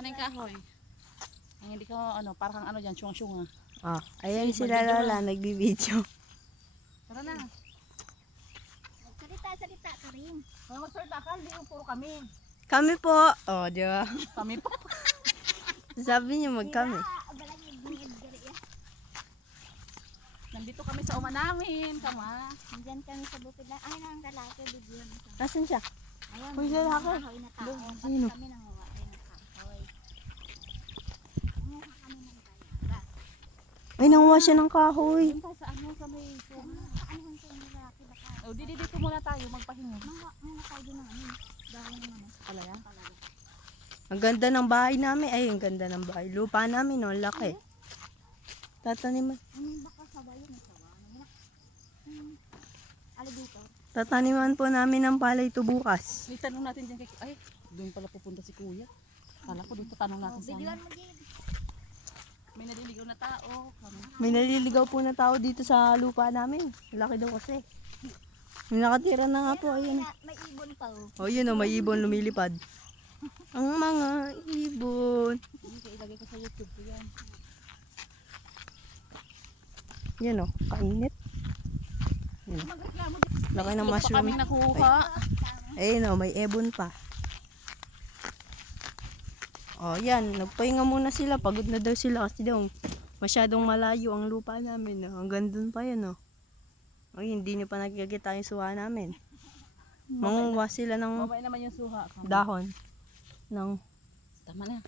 Kanang kahoy. Ang hindi ko ano, parang ano diyan, syung-syung Oh, ayan sila Lola, nagbibideo. Tara na. Salita ka rin. Mga magsalita ka, hindi yung puro kami. Kami po. Oh, di ba? Kami po. Sabi niyo magkami. Nandito kami sa uma namin, kama. Nandyan kami sa bukid na. Ay, ang lalaki, bigyan. Nasaan siya? Ayun, Uy, lalaki. kahoy na tao. Pati Sino? kami nangawa ay ng kahoy. Nanguha kami ng kayaba. Ay, nanguha siya ng kahoy. Doon tayo sa ano, sa may sunga. Ano ang sa lalaki baka? O, dito muna tayo, magpahinga. Mga tayo din ng ano. Dahil ng ano. Palaya? Talaga. Ang ganda ng bahay namin. Ay, ang ganda ng bahay. Lupa namin, no? Laki. Tataniman. Baka sawa yun. Sawa. Alligator. Tataniman po namin ng palay ito bukas. May tanong natin dyan kay... Ay, doon pala pupunta si kuya. Kala ko dito tanong natin sana. Bigyan mo din. May naliligaw na tao. Kami. May naliligaw po na tao dito sa lupa namin. Laki daw kasi. May nakatira na nga po. Ayun. May ibon pa oh. Oh, yun o. May ibon lumilipad. Ang mga ibon. Hindi, ilagay ko sa YouTube ko yan. Yan o. Kainit. Yan. Magreklamo din. Laki ng Tulog pa mushroom. kami nakuha. Ayun o. May ebon pa. Oh, yan. Nagpahinga muna sila. Pagod na daw sila kasi daw masyadong malayo ang lupa namin. Oh. Hanggang dun pa yan. Oh. Ay, hindi nyo pa nakikita yung suha namin. Manguha sila ng Babay naman yung suha. Kami. dahon. Ng Tama na.